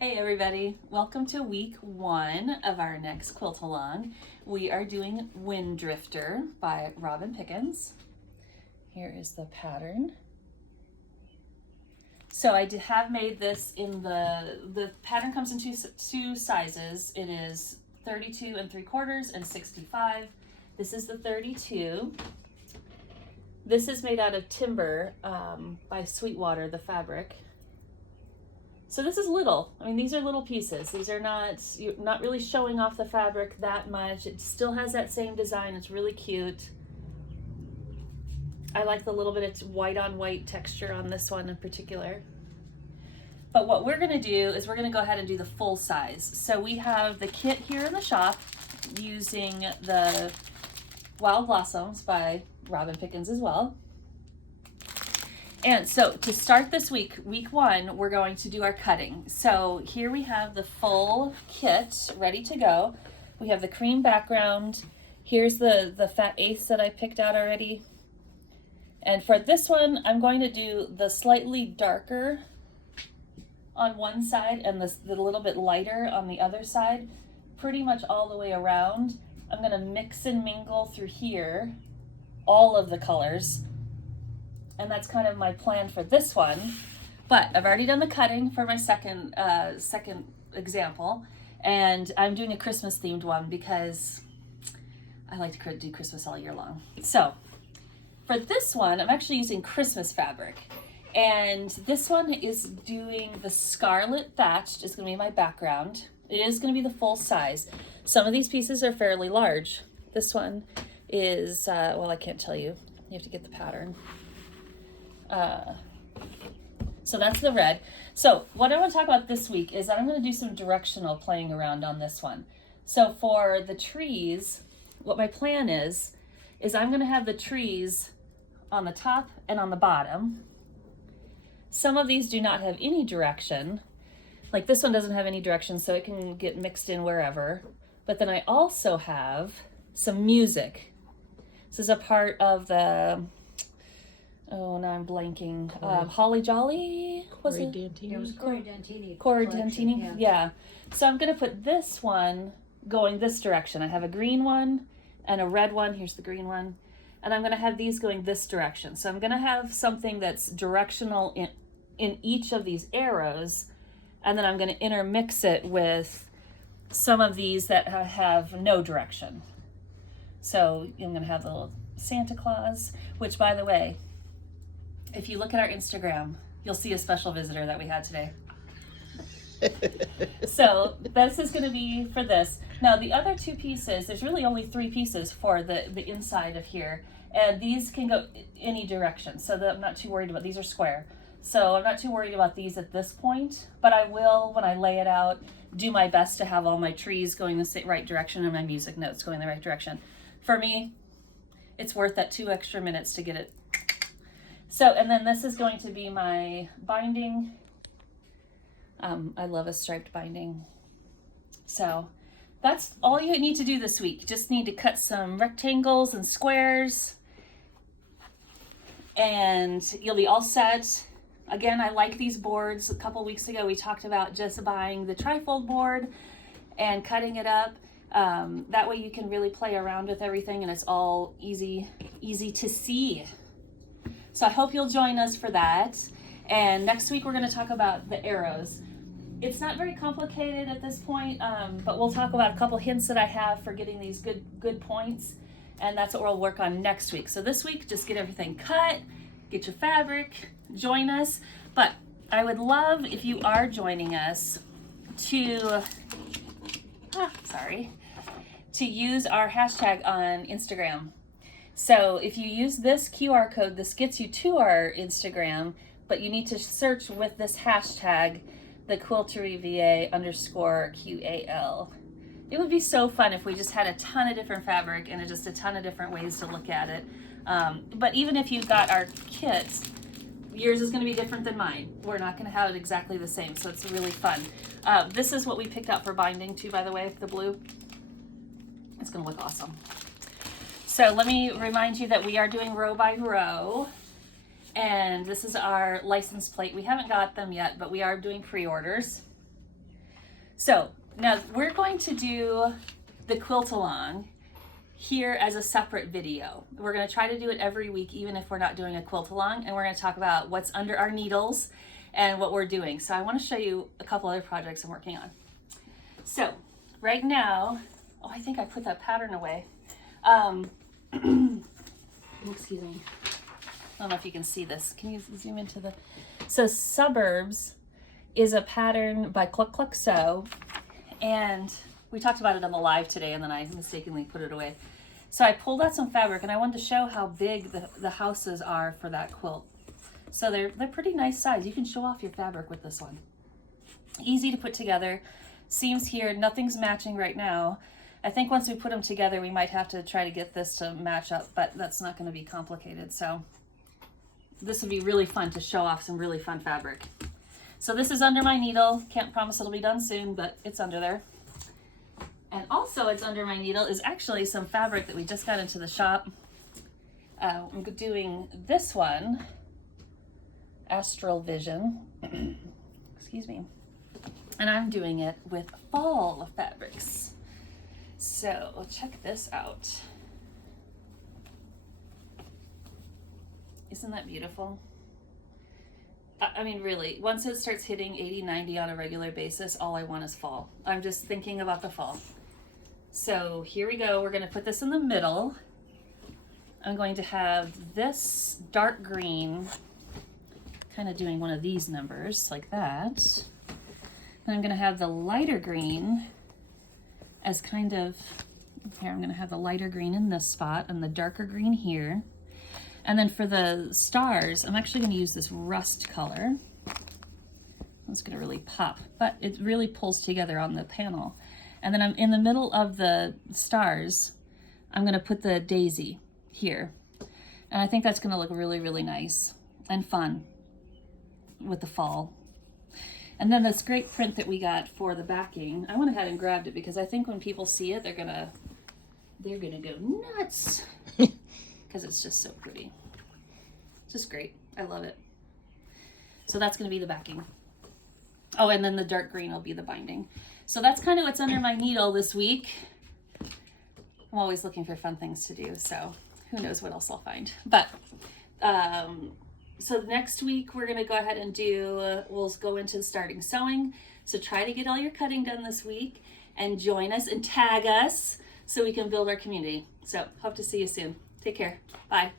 Hey everybody, welcome to week 1 of our next quilt along. We are doing Wind Drifter by Robin Pickens. Here is the pattern. So I have made this in the pattern comes in two sizes. It is 32 3/4 and 65. This is the 32. This is made out of timber by Sweetwater, the fabric. So this is little. I mean, these are little pieces. These are you're not really showing off the fabric that much. It still has that same design. It's really cute. I like the little bit of white on white texture on this one in particular. But what we're gonna do is we're gonna go ahead and do the full size. So we have the kit here in the shop using the Wild Blossoms by Robin Pickens as well. And so to start this week 1, we're going to do our cutting. So here we have the full kit ready to go. We have the cream background. Here's the fat eighths that I picked out already. And for this one, I'm going to do the slightly darker on one side and the little bit lighter on the other side, pretty much all the way around. I'm gonna mix and mingle through here all of the colors. And that's kind of my plan for this one. But I've already done the cutting for my second example. And I'm doing a Christmas themed one because I like to do Christmas all year long. So for this one, I'm actually using Christmas fabric. And this one is doing the Scarlet Thatched. It's gonna be my background. It is gonna be the full size. Some of these pieces are fairly large. This one is, well, I can't tell you. You have to get the pattern. So that's the red. So what I want to talk about this week is that I'm going to do some directional playing around on this one. So for the trees, what my plan is I'm going to have the trees on the top and on the bottom. Some of these do not have any direction. Like this one doesn't have any direction, so it can get mixed in wherever. But then I also have some music. This is a part of the, oh, now I'm blanking. Holly Jolly? Was it? Dantini. It was Corey Dantini. Corey collection, Dantini? Yeah. So I'm going to put this one going this direction. I have a green one and a red one. Here's the green one. And I'm going to have these going this direction. So I'm going to have something that's directional in each of these arrows. And then I'm going to intermix it with some of these that have no direction. So I'm going to have the little Santa Claus, which, by the way, if you look at our Instagram, you'll see a special visitor that we had today. So this is going to be for this. Now the other two pieces, there's really only 3 pieces for the inside of here. And these can go any direction. So I'm not too worried about, these are square. So I'm not too worried about these at this point, but I will, when I lay it out, do my best to have all my trees going the right direction and my music notes going the right direction. For me, it's worth that 2 extra minutes to get it. So, and then this is going to be my binding. I love a striped binding. So that's all you need to do this week. Just need to cut some rectangles and squares and you'll be all set. Again, I like these boards. A couple weeks ago, we talked about just buying the trifold board and cutting it up. That way you can really play around with everything and it's all easy to see. So I hope you'll join us for that. And next week we're going to talk about the arrows. It's not very complicated at this point, but we'll talk about a couple hints that I have for getting these good points. And that's what we'll work on next week. So this week, just get everything cut, get your fabric, join us. But I would love if you are joining us to use our hashtag on Instagram. So if you use this QR code, this gets you to our Instagram, but you need to search with this hashtag, the quilteryva_QAL. It would be so fun if we just had a ton of different fabric and just a ton of different ways to look at it. But even if you got our kits, yours is going to be different than mine. We're not going to have it exactly the same, so it's really fun. This is what we picked out for binding too, by the way, the blue. It's going to look awesome. So let me remind you that we are doing row by row. And this is our license plate. We haven't got them yet, but we are doing pre-orders. So now we're going to do the quilt along here as a separate video. We're going to try to do it every week, even if we're not doing a quilt along, and we're going to talk about what's under our needles and what we're doing. So I want to show you a couple other projects I'm working on. So right now, oh, I think I put that pattern away. Excuse me. I don't know if you can see this. Can you zoom into the, so Suburbs is a pattern by Cluck Cluck Sew, and we talked about it on the live today, and then I mistakenly put it away. So I pulled out some fabric, and I wanted to show how big the houses are for that quilt. So they're pretty nice size. You can show off your fabric with this one. Easy to put together. Seams here, nothing's matching right now. I think once we put them together, we might have to try to get this to match up, but that's not going to be complicated. So this would be really fun to show off some really fun fabric. So this is under my needle. Can't promise it'll be done soon, but it's under there. And also it's under my needle is actually some fabric that we just got into the shop. I'm doing this one, Astral Vision, excuse me. And I'm doing it with fall fabrics. So check this out. Isn't that beautiful? I mean, really, once it starts hitting 80, 90 on a regular basis, all I want is fall. I'm just thinking about the fall. So here we go. We're going to put this in the middle. I'm going to have this dark green, kind of doing one of these numbers like that. And I'm going to have the lighter green as kind of, here I'm going to have the lighter green in this spot and the darker green here. And then for the stars, I'm actually going to use this rust color. It's going to really pop, but it really pulls together on the panel. And then I'm in the middle of the stars, I'm going to put the daisy here. And I think that's going to look really, really nice and fun with the fall. And then this great print that we got for the backing, I went ahead and grabbed it because I think when people see it, they're gonna go nuts because it's just so pretty. Just great. I love it. So that's going to be the backing. Oh, and then the dark green will be the binding. So that's kind of what's under my needle this week. I'm always looking for fun things to do, so who knows what else I'll find. But so next week we're going to go ahead and we'll go into starting sewing. So try to get all your cutting done this week and join us and tag us so we can build our community. So hope to see you soon. Take care. Bye.